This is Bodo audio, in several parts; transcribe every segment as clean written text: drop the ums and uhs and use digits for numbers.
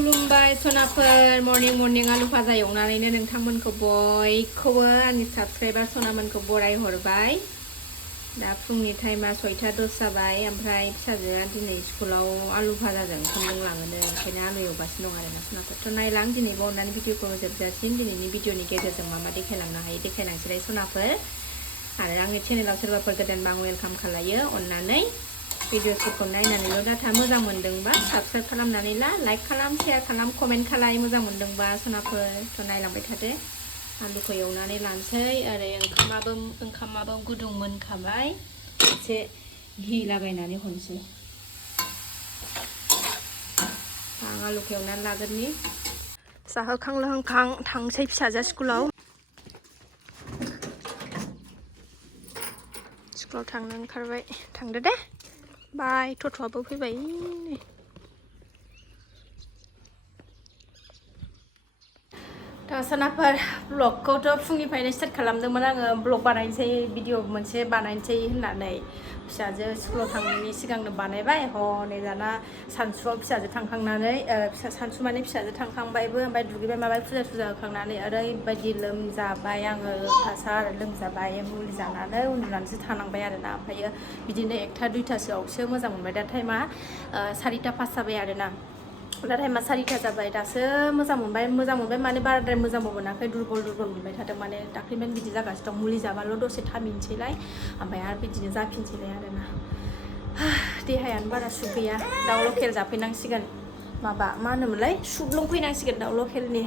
खुलुमबाय सनाफोर मर्निं आलु भाजा एवनानैनो नोंथांमोनखौ बयखौबो आंनि साबसक्राइबार सनामोनखौ बराय हरबाय। दा फुंनि टाइमा 6:10 जाबाय ओमफ्राय फिसाजोआ दिनै स्कुलाव आलु भाजाजों ओंखामजों लाङोनो ओंखायनो आलु एवगासिनो दं आरोना सनाफोरथ' नायलां दिनैबो अननानै भिडिअखौ जोबजासिम दिनैनि भिडिअनि गेजेरजों मा मा देखायलांनो हायो देखायलांसैलाय सनाफोर आरो आंनि चेनेलाव सोरबाफोर गोदानबा आं वेलकाम खालायो अननानै भिडिअफोरखौ नायनानैल' डाटा मोजां मोनदोंबा साबस्क्राइब खालामनानै लाइक खालाम शेयार खालाम कमेन्ट खालाम मोजां मोनदोंबा सनाफोरथ' नायलांबाय थादो। आलुखौ एवनानै लानोसै ओरै ओंखामाबो गुदुं मोनखाबाय एसे घि लागायनानै हरनोसै। आं आलुखौ एवनानै लाग्रोनि जाहोखां लोंखां थांसै फिसाजोआ स्कुलाव थांनो ओंखारबाय थांदो दे बाय टट'आबो फैबाय। सनाफोर ब्लगखौथ' फुंनिफ्रायनो स्टार्ट खालामदोंमोन आङो ब्लग बानायनोसै भिडिअ मोनसे बानायनोसै होननानै फिसाजो स्कुलाव थांनायनि सिगांनो बानायबाय हनै दाना सानसुआव फिसाजो थांखांनानै सानसु माने फिसाजो थांखांबायबो ओमफ्राय दुगैबाय माबाय फुजा होखांनानै ओरैबायदि लोमजाबाय आङो अयथासार लोमजाबाय मुलि जानानै उन्दुनानैसो थानांबाय आरोना ओमफ्रायो बिदिनो 1टा 2टासोआवसो मोजां मोनबाय दा टाइमा 4टा 5 जाबाय आरोना दा टाइमा 4टा जाबाय दासो मोजां मोनबाय माने बाराद्राय मोजांबो मोनाखै दुरबल मोनबाय थादों माने दाख्लैनिफ्रायनो बिदि जागासिनो दं मुलि जाबाल' दसे थामिनसैलाय ओमफ्राय आरो बिदिनो जाफिनसैलाय आरोना देहायानो बारा सुग गैया दाउ लकेल जाफैनांसिगोन माबा मा होनोमोनलाय सुप लोंफैनांसिगोन दाउ लकेलनि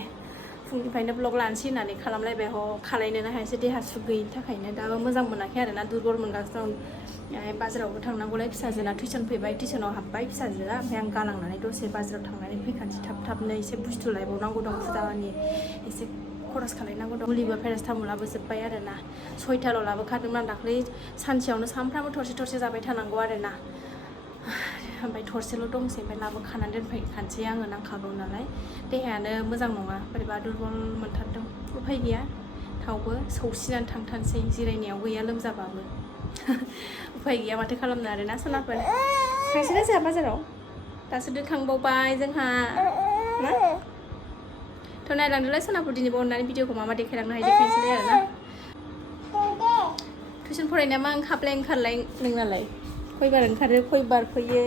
फुंनिफ्रायनो ब्लग लानोसै होननानै खालामलायबाय खालायनोनो हायासै देहा सुग गैयिनि थाखायनो दाबो मोजां मोनाखै आरोना दुरबल मोनगासिनो दं। बाजारावबो थांनांगौलाय फिसाजोना टिउसन फैबाय टिउसनाव हाबबाय फिसाजोआ ओमफ्राय आं गालांनानै दसे बाजाराव थांनानै फैखानोसै थाबनो एसे बुस्थु लायबावनांगौ दं फुजानि एसे खरस खालायनांगौ दं मुलिबो पेरासटामलाबो जोब्बाय आरोना 6टाल' लाबोखादोंमोन आं दाख्लै सानसेयावनो सानफ्रामबो थरसे जाबाय थानांगौ आरोना ओमफ्राय थरसेल' दंसै ओमफ्राय लाबोखानानै दोनफैखानोसै आङो नांखागौ नालाय देहायानो मोजां नङा बोरैबा दुरबल मोनथारदों उफाय गैया थावबो सौसिनानै थांथारसै जिरायनायाव गैया लोमजाबाबो उफाय गैया माथो खालामनो आरोना सनाफोर थांसैना जोंहा बाजाराव दासो दोनखांबावबाय जोंहा ना थ' नायलांदोलाय सनाफोर दिनैबो अननानै भिडिअखौ मा देखायलांनो हायो देखायनोसैलाय आरोना टिउसन फरायनाया मा हाबलाय ओंखारलाय नोंनालाय खयबार ओंखारो खयबार फैयो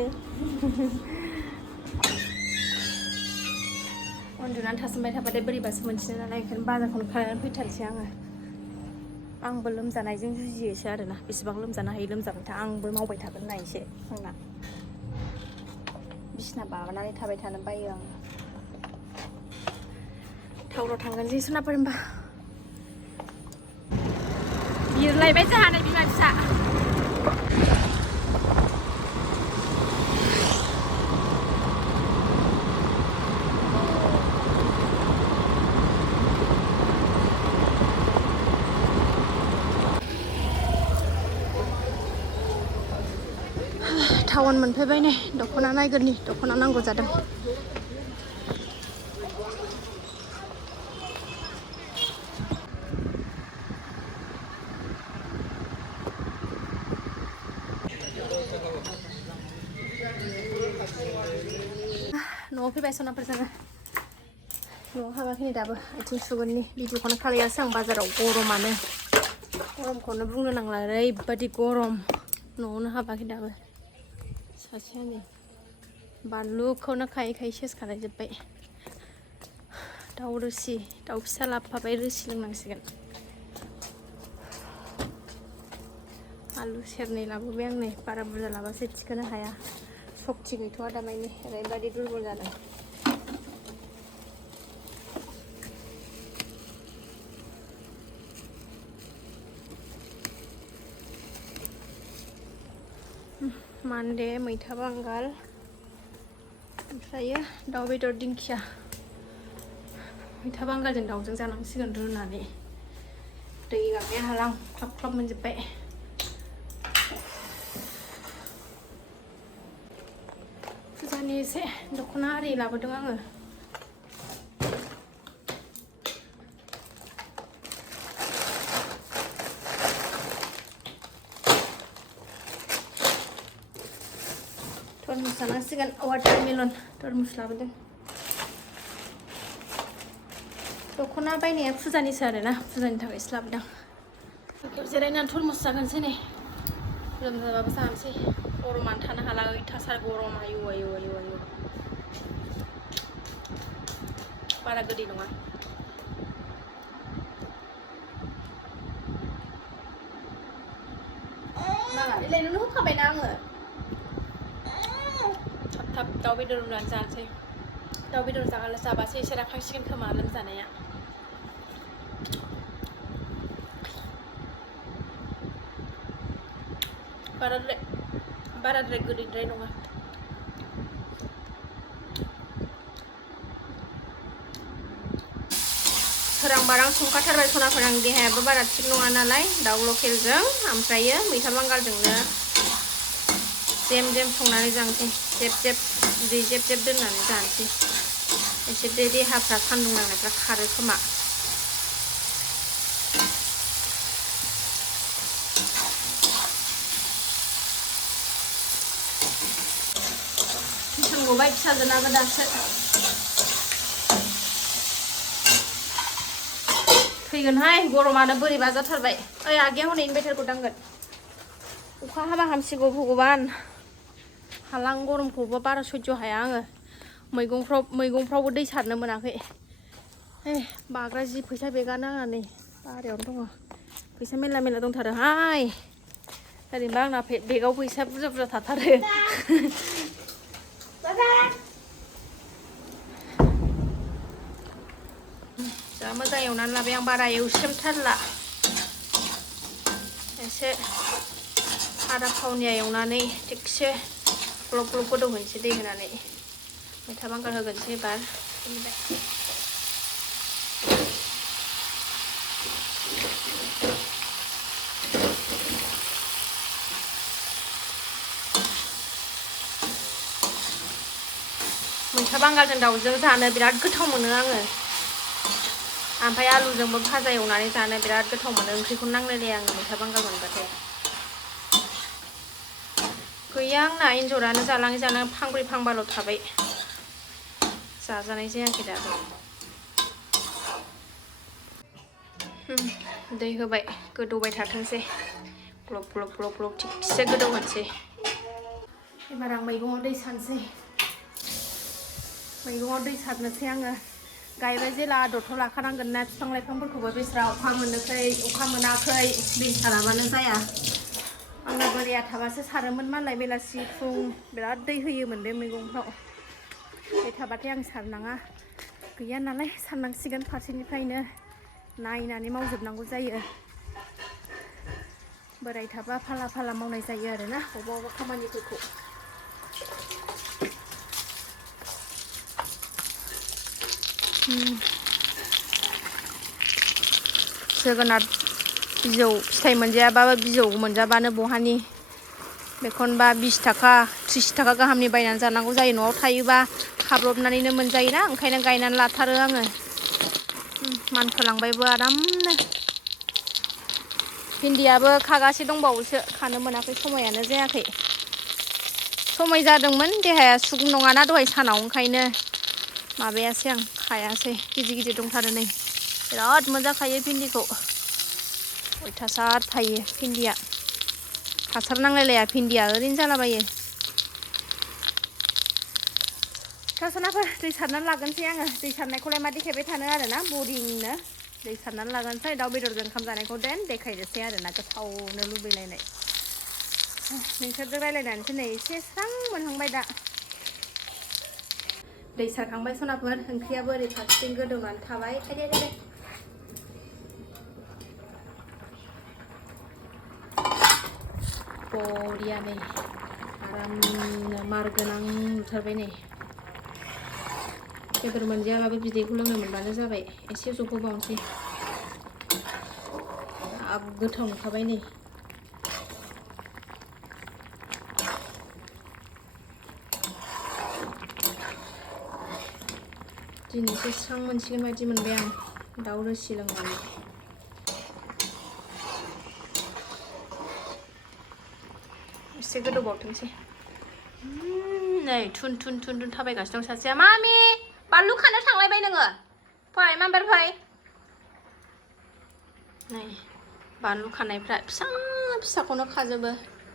उन्दुनानै थासोमबाय थाबाथाय बोरैबासो मोनसिनो नालाय ओंखायनो बाजारखौनो खालामनानै फैथारसै आंबो लोमजानायजों जुजियोसो आरोना बेसेबां लोमजानो हायो लोमजाबाय था आंबो मावबाय थागोन ना एसे आंना बिसिना बानानै थाबाय थानो बायो आं टाउनाव थांगोन जे सनाफोर होनबा बिरलायबाय जोंहा नै बिमा फिसा टाउन मोनफैबाय नै दख'ना नायगोरनि दख'ना नांगौ जादों न'आव फैबाय सनाफोर जोङो न'आव हाबाखै दाबो आथिं सुगोननि भिडिअखौनो खालायासै आं बाजाराव गरमखौनो बुंनो नांला ओरैबादि गरम न'आवनो हाबाखै दाबो सासेया नै बानलुखौनो खायै सेस खालायजोब्बाय दाउ रोसि दाउ फिसा लाबोफाबाय रोसि लोंनांसिगोन आलु सेरनै लाबोबाय आं नै बारा बुरजा लाबासो थिखोनो हाया सक्ति गैथ'आ दामानि ओरैबादि दुरबल जादों मान्दे मैथा बांगाल ओमफ्रायो दाउ बेदर दिंखिया मैथा बांगालजों दाउजों जानांसिगोन रुनानै दै गांनाया हालां ख्लाब मोनजोब्बाय फुजानि एसे दख'ना आरि लाबोदों आङो तरमुस जानांसिगोन वाटारमेलन तरमुस लाबोदों दख'ना बायनाया फुजानिसो आरोना फुजानि थाखायसो लाबोदों जिरायनानै थरमुस जागोनसै नै लोमजाबाबो जानोसै गरमानो थानो हाला अयथासार गरम आयु आयु आयु आयु बारा गोदै नङा इलायनो होखाबायना आङो थाब थाब दाउ बेदर रुनानै जानोसै दाउ बेदर जाबासो एसे राखांसिगोन खोमा लोमजानाया बाराद्राय गोदैद्राय नङा सोरां बारां संखाथारबाय सनाफोर आं देहायाबो बारा थिग नङा नालाय दाउ लकेलजों ओमफ्रायो मैथा बांगालजोंनो जेम जेम संनानै जानोसै जेब जेब दै जेब जेब दोननानै जानोसै एसे देहाफ्रा सान्दुं नांनायफ्रा खारो खोमा गबाय फिसाजोनाबो दासो थैगोनहाय गरमानो बोरैबा जाथारबाय ओइ आगैया हनै इनभार्टारखौ दांगोन अखा हाबा हामसिगौ भगबान हालां गरमखौबो बारा सयज' हाया आङो मैगंफ्रावबो दै सारनो मोनाखै बाग्रा जि फैसा बेगारनो आंना नै बारायावनो दङ फैसा मेरला मेरला दंथारोहाय ओरैनोबा आंना बेगाव फैसा बुरजा बुरजा थाथारो जा मोजां एवनानै लाबाय आं बारा एवस्रेमथारला एसे आदा खावनिया एवनानै थिगसे ग्लब ग्लब गोदौहोनोसै दै होनानै मैथा बांगाल होगोनसै एबार मैथा बांगालजों दाउजों जानो बिराद गोथाव मोनो आङो ओमफ्राय आलुजोंबो भाजा एवनानै जानो बिराद गोथाव मोनो ओंख्रिखौ नांलायलाया आङो मैथा बांगाल मोनबाथाय गैया आंना एन्जरानो जालाङै जालाङै फांब्रै फांबाल' थाबाय जाजानाय जायाखै दाबो दै होबाय गोदौबाय थाथोंसै ग्लब ग्लब ग्लब ग्लब थिगसे गोदौहोनोसै एबार आं मैगङाव दै सारनोसै मैगङाव दै सारनोसै आङो गायबाय जेला आदरथ' लाखानांगोन ना बिफां लाइफांफोरखौबो बेस्रा अखा मोनाखै दै साराबानो जाया आंना बोरिया थाबासो सारोमोन मालाय बेलासि फुं बिराद दै होयोमोन बे मैगंफ्राव दै थाबाथाय आं सारनाङा गैया नालाय सारनांसिगोन फारसेनिफ्रायनो नायनानै मावजोबनांगौ जायो बोराय थाबा फाला फाला मावनाय जायो आरोना अबेबा अबेबा खामानिफोरखौ जोगोनार बिजौ फिथाइ मोनजायाबाबो बिजौ मोनजाबानो बहानि बेखौनोबा 20 थाखा 30 थाखा गाहामनि बायनानै जानांगौ जायो न'आव थायोबा खाब्रबनानैनो मोनजायोना ओंखायनो गायनानै लाथारो आङो मानखोलांबायबो आरामनो भिन्दियाबो खागासे दंबावोसो खानो मोनाखै समायानो जायाखै समय जादोंमोन देहाया सुग नङाना दहाय सानाव ओंखायनो माबायासै आं खायासै गिदिर गिदिर दंथारो नै बिराद मोनजाखायो भिन्दिखौ अयथासार थायो भिन्दिया हासार नांलायलाया भिन्दिया ओरैनो जालाबायो सनाफोर दै सारनानै लागोनसै आङो दै सारनायखौलाय मा देखायबाय थानो आरोना बरिंनो दै सारनानै लागोनसै दाउ बेदरजों ओंखाम जानायखौ देखायनोसै आरोना गोथावनो लुबैलायनाय नोंसोरजों रायलायनानैसो नै एसे स्रां मोनहांबाय दा दै सारखांबाय सनाफोर ओंख्रियाबो ओरै फारसेथिं गोदौनानै थाबाय बरिया नै आरामनो मार गोनां नुथारबाय नै बेदर मोनजायाबाबो बिदैखौ लोंनो मोनबानो जाबाय एसे जबहोबावनोसै गोथाव नुखाबाय नै दिनैसो स्रां मोनसिगोन बायदि मोनबाय आं दाउ रोसि लोंनानै एसे गोदौबावथोंसै नै थुन थुन थुन थुन थाबायगासिनो दं सासेया मामि बानलु खानो थांलायबाय नोङो फै माबार फै नै बानलु खानायफ्रा फिसा फिसाखौनो खाजोबो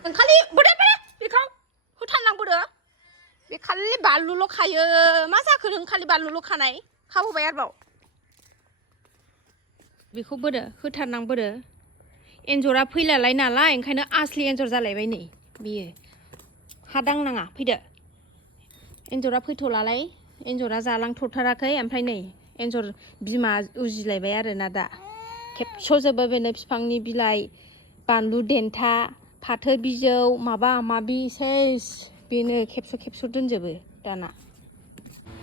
नों खालि बोरै बोरै बेखौ होथारनांबोदो बे खालि बानलुल' खायो मा जाखो नों खालि बानलुल' खानाय खाबोबाय आरोबाव बेखौ बोरो होथारनांबोरो एन्जरा फैलालाय नालाय ओंखायनो आसलि एन्जर जालायबाय नै बियो हा दांनाङा फैदो एन्जरा फैथ'लालाय एन्जरा जालांथ'थाराखै ओमफ्राय नै एन्जर बिमा उजिलायबाय आरोना दा खेबस'जोबो बेनो बिफांनि बिलाइ बानलु देन्था फाथो बिजौ माबा माबि सेस बेनो खेबस' दोनजोबो दाना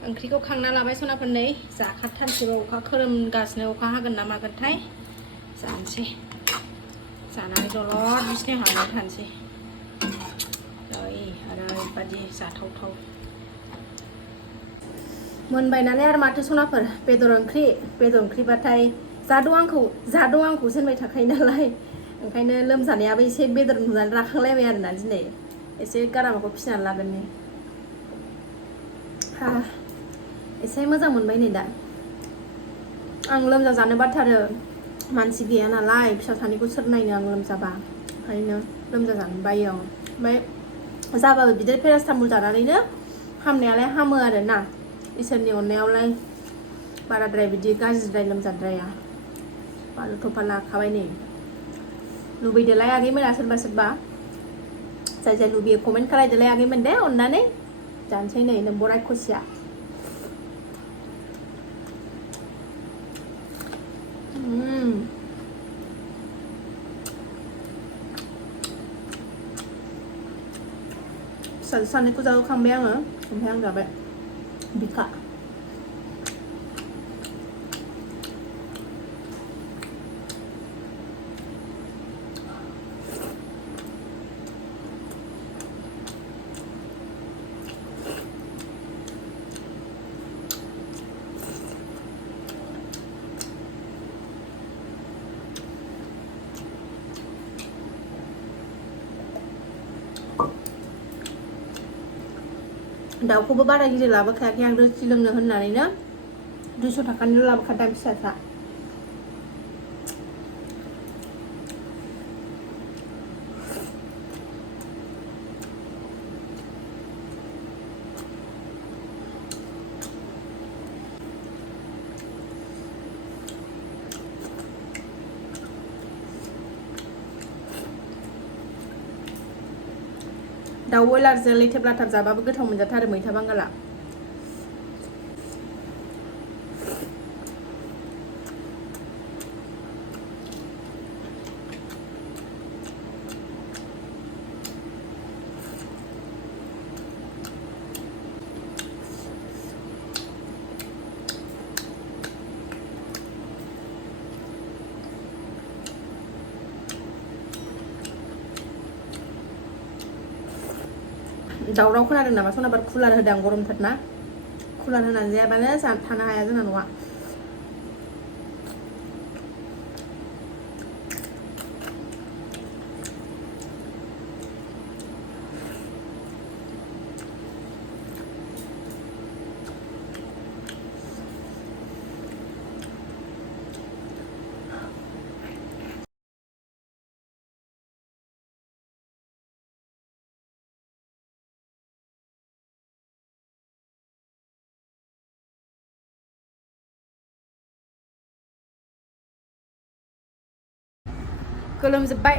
ओंख्रिखौ खांना लाबाय सनाफोर नै जाखाथारसैबो अखा खोरोमगासिनो अखा हागोन ना मागोनथाय जानोसै जानानै दलद बिसिनायाव हाबनानै थानोसै ओरैबादि जाथावथाव मोनबाय नालाय आरो माथो सनाफोर बेदर ओंख्रिबाथाय जाद' आंखौ होनबाय थाखायो नालाय ओंखायनो लोमजानायाबो एसे बेदर नुनानै राखांलायबाय आरोना दिनै एसे गारामाखौ फिसिनानै लागोननि एसे मोजां मोनबाय नै दा आं लोमजाजानो बाथारो मानसि गैया नालाय फिसा सानैखौ सोर नायनो आं लोमजाबा ओंखायनो लोमजाजानो बायो आं ओमफ्राय जाबाबो बिदिनो पेरासिटामल जानानैनो हामनायालाय हामो आरोना इसोरनि अननायावलाय बाराद्राय बिदि गाज्रिद्राय लोमजाद्राया बानलु थफा लाखाबाय नै लुबैदोलाय आगैमोना सोरबा जाय लुबैयो कमेन्ट खालायदोलाय आगैमोन दे अननानै जानोसै नै नों बराय खसिया फिसाजो सानैखौ जाहोखांबाय आङो ओमफ्राय आं जाबाय बिखा दाउखौबो बारा गिदिर लाबोखायाखै आं रोसि लोंनो होननानैनो 200 थाखानिल' लाबोखादों फिसासा दाउ बयलारजों लैथेब लाथाब जाबाबो गोथाव मोनजाथारो मैथा बांगाला दावराव खोनादों नामा सनाबार कुलार होदों आं गरमथार ना कुलार होनानै जायाबानो थानो हाया जोंना न'आ गोलोमजोब्बाय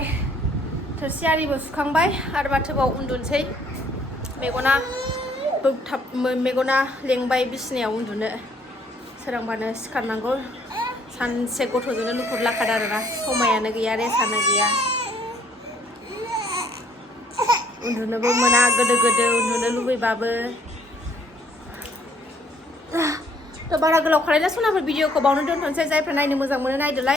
थोरसि आरिबो सुखांबाय आरो बाथोबाव उन्दुनोसै मेगना लेंबाय बिसिनायाव उन्दुनो सोरांबानो सिखारनांगौ सानसे गथ'जोंनो लुखुर लाखाद आरोना समायानो गैया रेसानो गैया उन्दुनोबो मोना गोदो उन्दुनो लुबैबाबो थ' बारा गोलाव खालायला सनाफोर भिडिअखौ बावनो दोनथ'नोसै जायफ्रा नायनो मोजां मोनो नायदोलाय